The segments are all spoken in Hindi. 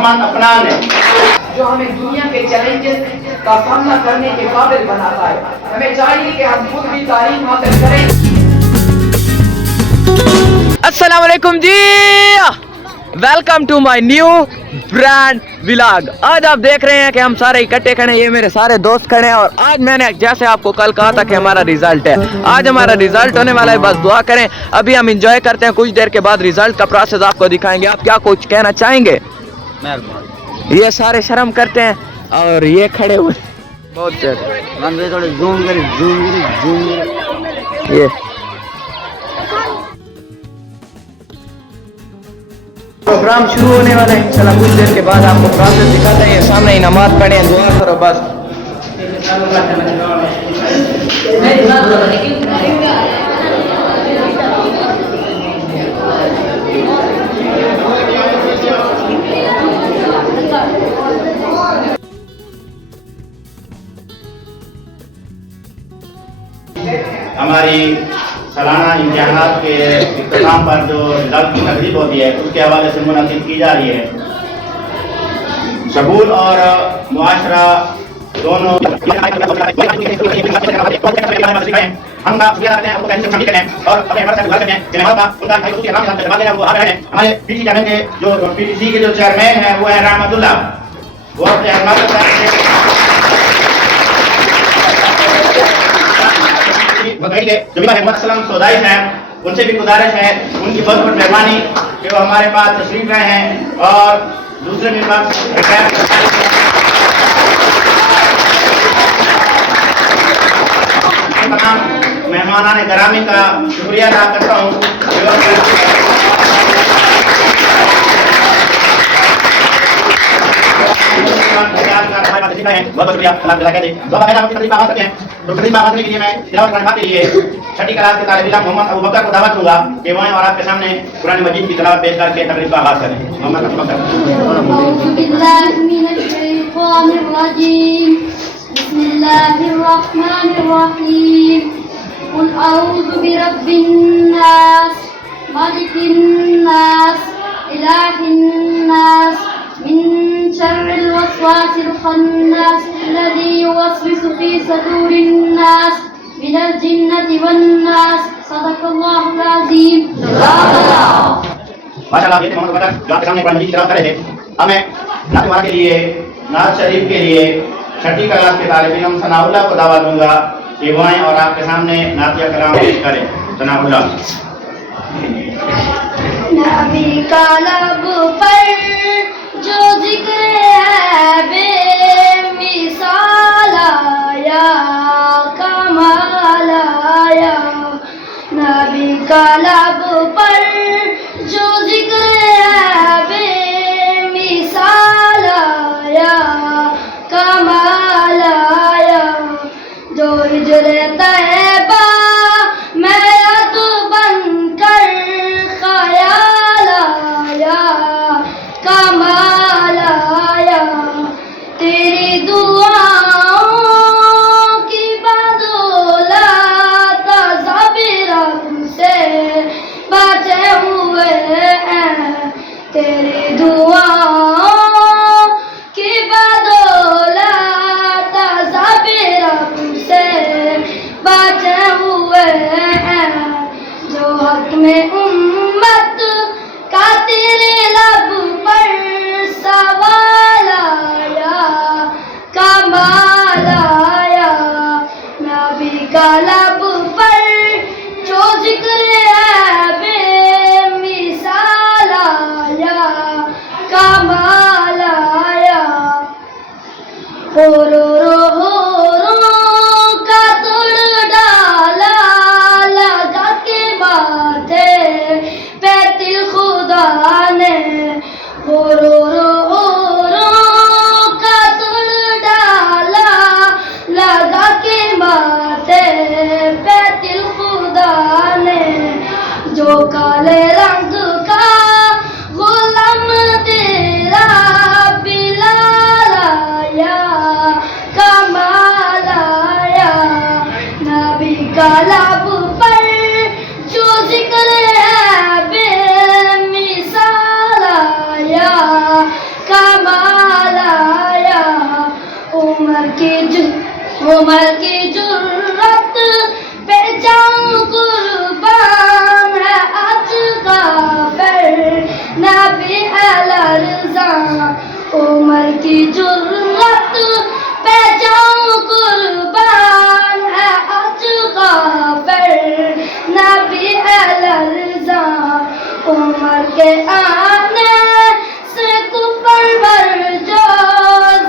मोहम्मद अफनान ने, जो हमें दुनिया के चैलेंजेस का सामना करने के काबिल बनाता है। हमें चाहिए कि हम खुद भी तालीम हासिल करें। अस्सलाम वालेकुम जी, welcome to my new brand vlog. आज आप देख रहे हैं कि हम सारे इकट्ठे खड़े हैं, ये मेरे सारे दोस्त खड़े हैं। और आज मैंने जैसे आपको कल कहा था कि हमारा रिजल्ट है, आज हमारा रिजल्ट होने वाला है। बस दुआ करें, अभी हम इंजॉय करते हैं, कुछ देर के बाद रिजल्ट का प्रोसेस आपको दिखाएंगे। आप क्या कुछ कहना चाहेंगे? ये सारे शर्म करते हैं और ये खड़े हुए बहुत थोड़े जूम ये प्रोग्राम शुरू होने वाला है। इंशाल्लाह कुछ देर के बाद आपको प्रोसेस दिखाते हैं। ये सामने ही नमाज पढ़े हैं, दुआ करो बस। हमारी सालाना इम्तिहानात के इख्तिताम पर जो रिजल्ट की तकरीब होती है उसके हवाले से मुनक़िद की जा रही है। शगुल और मुआशरा दोनों और अपने हमारे पीसी चैनल के जो पीटीसी के जो चेयरमैन है वो है रहमतुल्लाह। वो अपने जो भी मोहम्मद सौदाई हैं उनसे भी गुजारिश है, उनकी बहुत बहुत मेहरबानी कि वो हमारे पास तशरीफ रहे हैं। और दूसरे मेहमान तमाम मेहमानान गिरामी का शुक्रिया अदा करता हूँ। बहुत शुक्रिया, के लिए मैं तिलावत के लिए छठी क्लास के तालिब इल्म मोहम्मद अबू बकर को दावत दूंगा कि वह और आपके सामने कुरान मजीद की तिलावत पेश करके तकरीब का आगाज करें। मोहम्मद अबू बकर। कुल अऊज़ु बिरब्बिन नास मालिकिन नास इलाहिन नास मिन शर्रिल वस्वासिल खन्नास अल्लज़ी युवस्विसु फी सदूरिन नास मिनल जिन्नति वन नास। सदक़ल्लाहुल अज़ीम। माशाअल्लाह, ये मोहम्मद बकर जो आपके सामने कुरान मजीद की तिलावत कर रहे थे। हमें नात के लिए, नात शरीफ के लिए छठी क्लास के तालिब इल्म सनाउल्लाह को दावत दूंगा कि वो आए और आपके सामने नातिया कलाम पेश करें। सनाउल्लाह। नबी का लब पर जो जिक्र है बेमिसाल आया, कमाल आया। नबी का लब पर जो जिक्र है बेमिसाल आया, कमाल आया। जो हिजरे तैबा मैं तो बनकर ख्याल आया, कमाल आया। तेरी दुआओं की बदौलत ज़बीरम से बचे हुए हैं। तेरी दुआओं की बदौलत ज़बीरम से बचे हुए हैं। जो हक में उम्मत का तेरे लब पर सवाल आया, कमाल आया। नबी का लब पर जो जिक्र है बेमिसाल आया, कमाल आया। हो का तोड़ डाला लगा के बाते पे तिल खुदा ने। हो का तोड़ डाला लगा के बाते पे तिल खुदा ने। जो काले रंग का गुलाम तेरा बिलाल आया, कमाल आया। नबी का लब पर जो जिक्र है बेमिसाल आया, कमाल के आने से कुफर पर जो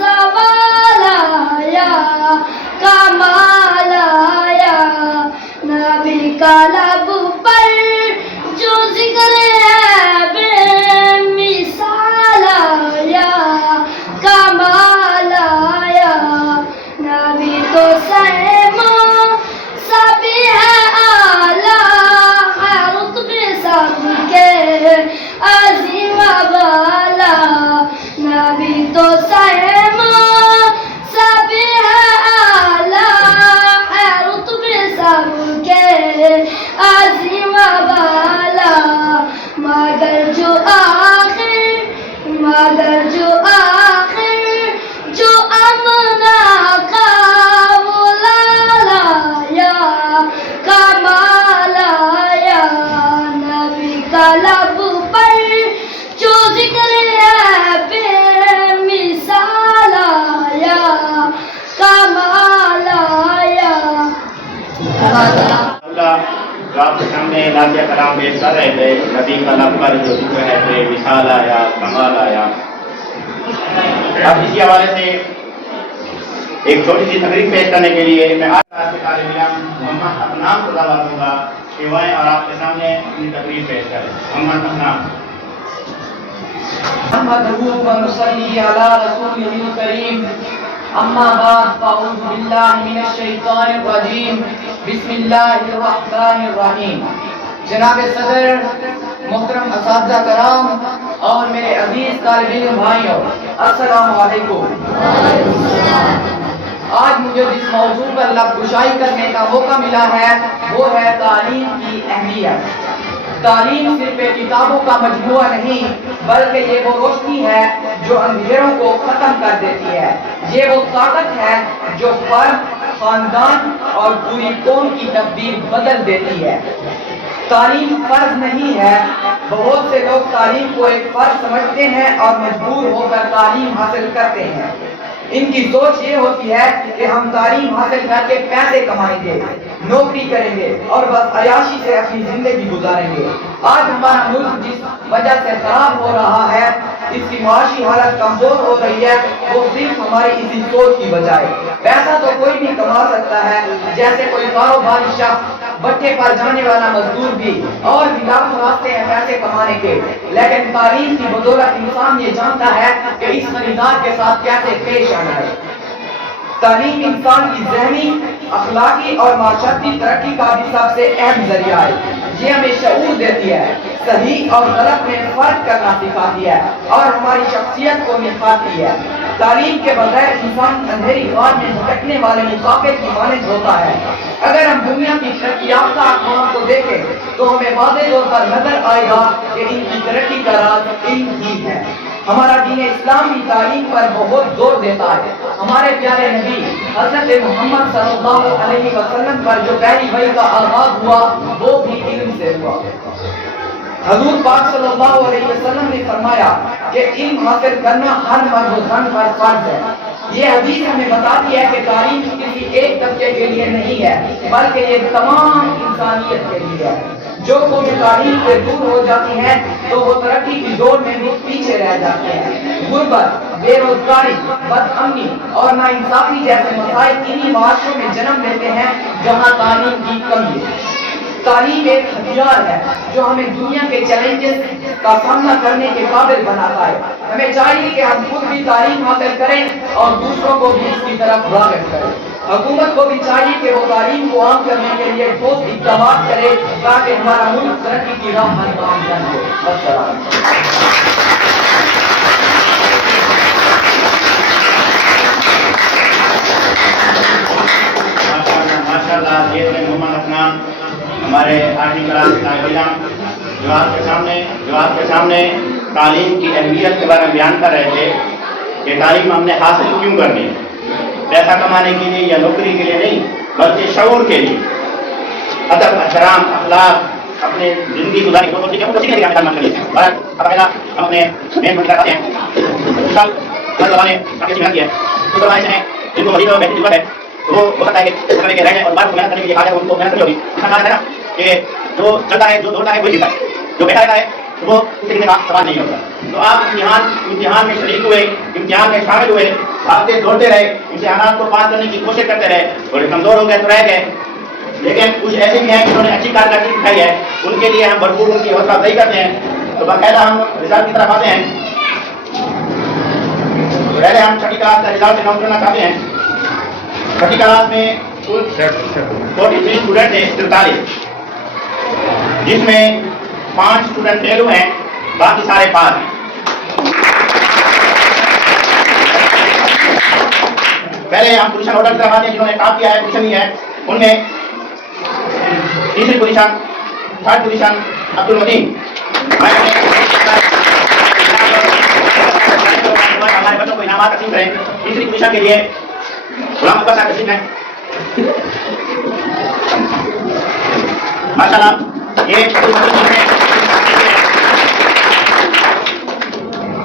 ज़वाल आया, कमाल आया, नबी का लब पर जो जिक्र है बेमिसाल आया, कमाल आया, नबी तो सहमा सभी है आला, है रुतबे सबके अज़ीम वाला, नबी तो सहमा सभी है आला, है रुतबे सबके अज़ीम वाला, मगर जो आखिर जो अमना का वो लाया, कमाल आया, नबी का लब पर जो जिक्र है बेमिसाल आया, कमाल आया। जो आपके सामने नातिया कलाम पेश कर रहे थे, नबी का लब पर जो जिक्र है बेमिसाल आया, कमाल आया। अब इसी हवाले से एक छोटी सी तकरीर पेश करने के लिए मैं आज के तालिब इल्म मोहम्मद अफनान को दावत दूंगा कि वह और आपके सामने अपनी तकरीर पेश करें। मोहम्मद अफनान। अम्मा बाद फ़अऊज़ु बिल्लाहि मिनश शैतानिर रजीम, बिस्मिल्लाहिर रहमानिर रहीम। जनाब सदर, मोहतरम असातिज़ा कराम और मेरे अजीज तालिब इल्म भाइयों, अस्सलामु अलैकुम। आज मुझे जिस मौजू पर लबगुशाई करने का मौका मिला है वो है तालीम की अहमियत। तालीम सिर्फ किताबों का मजमूआ नहीं, बल्कि ये वो रोशनी है जो अंधेरों को खत्म कर देती है। ये वो ताकत है जो फर्द, खानदान और पूरी कौम की तकदीर बदल देती है। तालीम फर्ज नहीं है। बहुत से लोग तालीम को एक फर्ज समझते हैं और मजबूर होकर तालीम हासिल करते हैं। इनकी सोच ये होती है कि हम तालीम हासिल करके पैसे कमाएंगे, नौकरी करेंगे और बस अयाशी से अपनी जिंदगी गुजारेंगे। आज हमारा मुल्क जिस वजह से खराब हो रहा है, इसकी माशी हालत कमजोर हो रही है, वो सिर्फ हमारी इसी सोच की वजह है। पैसा तो कोई भी कमा सकता है, जैसे कोई कारोबारी शख्स, भट्टे पर जाने वाला मजदूर भी, और भी लाखों रास्ते हैं पैसे कमाने के। लेकिन तालीम की बदौलत इंसान ये जानता है कि इस खरीदार के साथ कैसे पेश आना है। तालीम इंसान की ज़हनी, अखलाकी और माशरती तरक्की का भी सबसे अहम जरिया है। ये हमें शऊर देती है, सही और गलत में फर्क करना सिखाती है और हमारी शख्सियत को निखारती है। तालीम के बगैर इंसान अंधेरी गार में भटकने वाले मुसाफिर की मानद होता है। अगर हम दुनिया की तरक्की याफ्ता अक़वाम को देखें तो हमें वाज़ेह तौर पर नजर आएगा कि इनकी तरक्की का राज इल्म ही है। हमारा दीन इस्लाम भी तालीम पर बहुत जोर देता है। हमारे प्यारे नबी हज़रत मोहम्मद सल्लल्लाहु अलैहि वसल्लम पर जो पहली वही का आगाज हुआ वो भी इल्म से हुआ। हजूर पाक सल्लल्लाहु अलैहि वसल्लम ने फरमाया कि इल्म हासिल करना हर मर्द व ज़न पर फर्ज है। ये हदीस हमें बताती है कि तालीम किसी एक तबके के लिए नहीं है, बल्कि ये तमाम इंसानियत के लिए है। जो कौम तालीम से दूर हो जाती है तो वो तरक्की की दौड़ में भी पीछे रह जाते हैं। गुर्बत, बेरोजगारी, बदअमनी और नाइंसाफी जैसे मसाइल इन्हीं माशरों में जन्म लेते हैं जहाँ तालीम की कमी है। तालीम एक हथियार है जो हमें दुनिया के चैलेंजेस का सामना करने के काबिल बनाता है। हमें चाहिए कि हम खुद भी तालीम हासिल करें और दूसरों को भी इसकी तरफ राग़िब करें। हुकूमत को भी चाहिए कि वो तालीम को आम करने के लिए ठोस इक़दाम करे ताकि हमारा मुल्क तरक्की की राह पर गामज़न हो। माशाअल्लाह, ये थे मोहम्मद अफनान, हमारे आठवीं क्लास के तालिब इल्म, जो आपके सामने तालीम की अहमियत के बारे में बयान कर रहे थे कि तालीम हमने हासिल क्यों करनी है। पैसा कमाने के लिए या नौकरी के लिए नहीं, बल्कि शऊर के लिए, अदब, एहतराम, अखलाक, अपने जिंदगी गुजारने की कोशिश हम अपने मेन मुद्दा करते हैं। जिनको मरीजों में जरूरत है वो हो सकता है कि रहने और बात को मेहनत करने के लिए उनको मेहनत नहीं होगी। ऐसा कहा जाता है ना कि जो चलता है, जो दौड़ता है वही जीता है, जो बैठा रहता है तो वो सीखने का सवाल नहीं होता। तो आप इम्तिहान में शरीक हुए, इम्तिहान में शामिल हुए, भागते दौड़ते रहे, इम्तिहानात को पास करने की कोशिश करते रहे, थोड़े कमजोर हो गए तो रह गए, लेकिन कुछ ऐसे भी हैं जिन्होंने अच्छी कारकर्दगी दिखाई है, उनके लिए हम भरपूर उनकी हौसला अफजाई करते हैं। तो बाकायदा हम रिजल्ट की तरफ आते हैं। तो पहले हम छठी क्लास का रिजल्ट अनाउंस करना चाहते हैं। छठी क्लास में कुल 43 स्टूडेंट थे, 43, जिसमें 5 स्टूडेंट फेल हुए हैं, बाकी सारे पास हैं। पहले हम पोजीशन ऑर्डर की तरफ आते हैं। जिन्होंने टॉप किया है, पोजीशन लिया है, उनमें तीसरी position, third position Abdul Matin. हमारे बच्चों को इनामात तकसीम करें। तीसरी पोजीशन के लिए गुलाम अब्बास साहब तकसीम है। माशाल्लाह, ये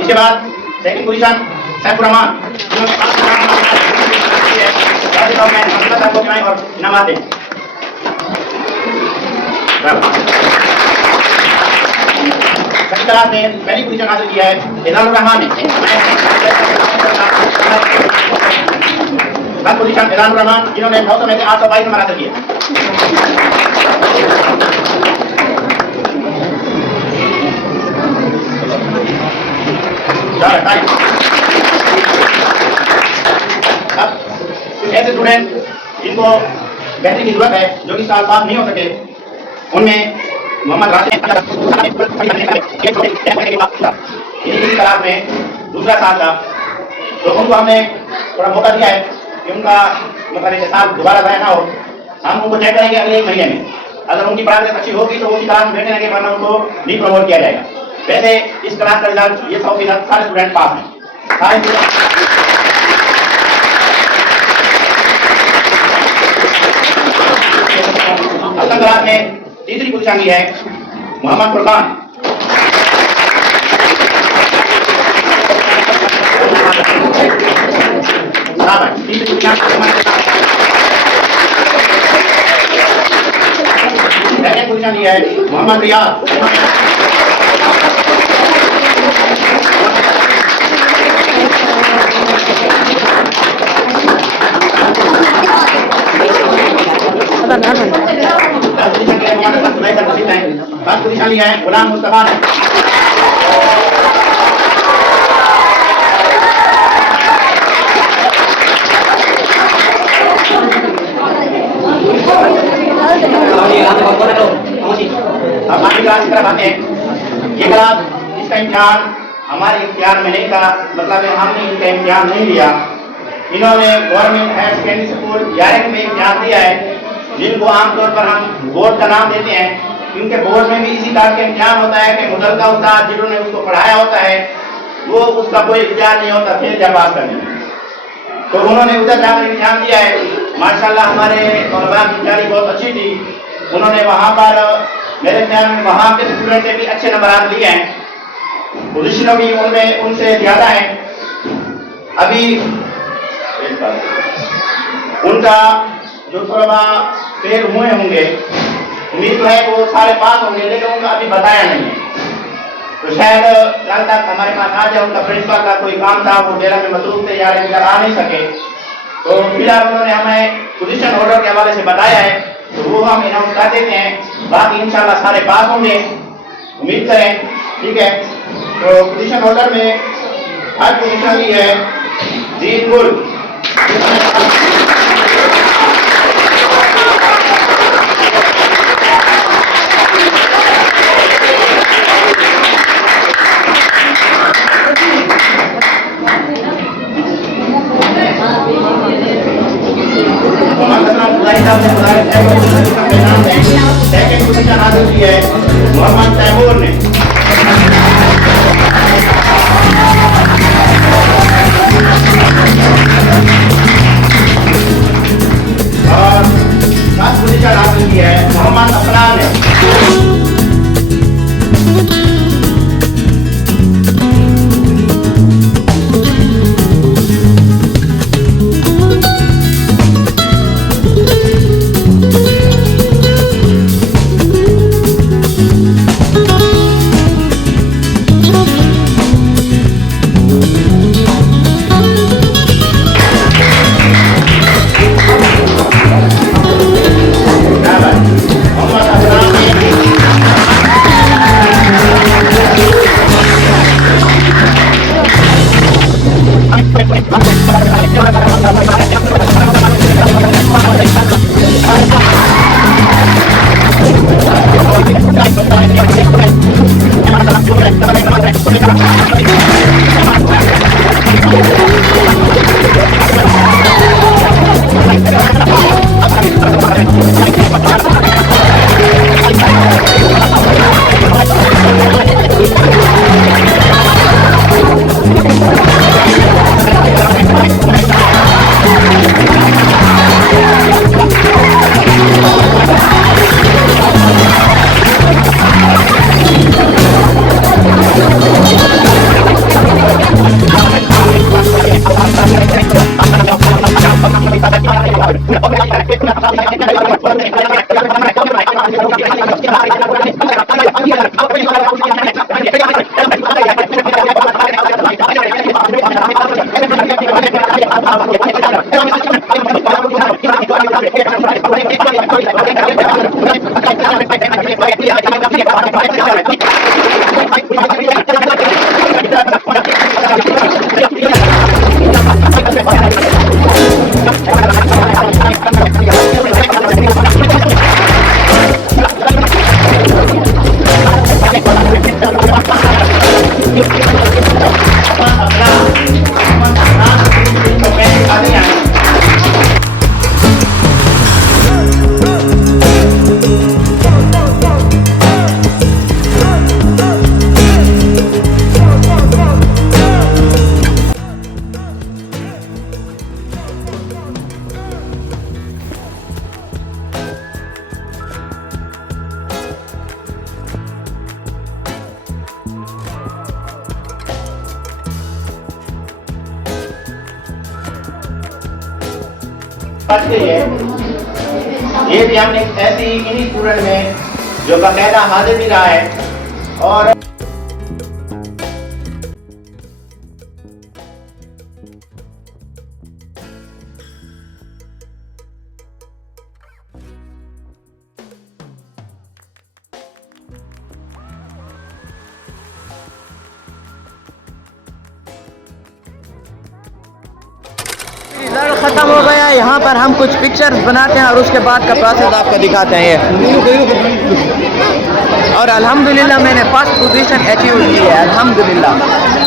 इसके बाद सेकंड पोजीशन सैफुर रहमान, और इनामात दें। छठी क्लास में पहली पोजीशन हासिल किया है एजानुर रहमान ने। थर्ड पोजीशन एजानुर रहमान, जिन्होंने 900 में से 822 नंबर हासिल किए। अब कुछ ऐसे स्टूडेंट जिनको बेहतरी की जरूरत है, जो कि साल पास नहीं हो सके, उनमें मोहम्मद राशिद क्लास में दूसरा साल था, तो उनको हमने थोड़ा मौका दिया है कि उनका मतलब साल दोबारा जाया ना हो। हम उनको चेक करेंगे अगले 1 महीने में, अगर उनकी प्रोग्रेस अच्छी होगी तो उसी क्लास में बैठने के बाद उनको री प्रमोट किया जाएगा। वैसे इस क्लास का रिजल्ट ये 100% सारे स्टूडेंट पास हैं। सारे क्लास में तीसरी पोजीशन ली है मोहम्मद फुरकान। सेकंड पोजीशन ली है मोहम्मद रियाज। फर्स्ट पोजीशन लिया है गुलाम मुस्तफा ने। अब आगे क्लास की तरफ आते हैं। ये क्लास, इसका इम्तिहान हमारे इख्तियार में नहीं था, मतलब हमने इनका इम्तिहान नहीं लिया। इन्होंने गवर्नमेंट हायर सेकेंडरी स्कूल यारेक में इम्तिहान दिया है, जिनको आमतौर पर हम बोर्ड का नाम देते हैं। इनके बोर्ड में भी इसी बात का इम्तिहान होता है कि मुतलका उस्ताद जिन्होंने उसको पढ़ाया होता है, वो उसका कोई इख्तियार नहीं होता फेल या पास करने में। तो उन्होंने उधर जाकर इम्तिहान दिया है। माशाल्लाह हमारे तलबा की तैयारी बहुत अच्छी थी। उन्होंने वहाँ पर मेरे ख्याल में वहाँ के स्टूडेंट से भी अच्छे नंबर लिए हैं, पोजीशनों भी उनमें उनसे ज़्यादा हैं। अभी उनका जो तलबा फेल हुए होंगे, उम्मीद तो है कि वो सारे पास होंगे, लेकिन उनका अभी बताया नहीं है। तो शायद कल तक हमारे पास आ जाए। उनका प्रिंसिपल का कोई काम था, वो डेरा में मसरूफ थे, यार इधर आ नहीं सके। तो फिलहाल उन्होंने हमें पोजीशन ऑर्डर के हवाले से बताया है, तो वो हम अनाउंस कर देते हैं। बाकी इंशाल्लाह सारे पास होंगे, उम्मीद करें, ठीक है। तो पोजीशन ऑर्डर में हर पोजीशन ली है जीत गुल। सेकंड पोजीशन हासिल की है मोहम्मद तैमूर ने। और फर्स्ट पोजीशन हासिल की है मोहम्मद अफरान ने। पढ़ते हैं ये भी हमने ऐसे ही इन्हीं स्टूडेंट में जो बाकायदा हाजिर भी रहा है और रिजल्ट ख़त्म हो गया। यहाँ पर हम कुछ पिक्चर्स बनाते हैं और उसके बाद का प्रोसेस आपको दिखाते हैं ये। और अल्हम्दुलिल्लाह मैंने फर्स्ट पोजीशन अचीव की है, अल्हम्दुलिल्लाह।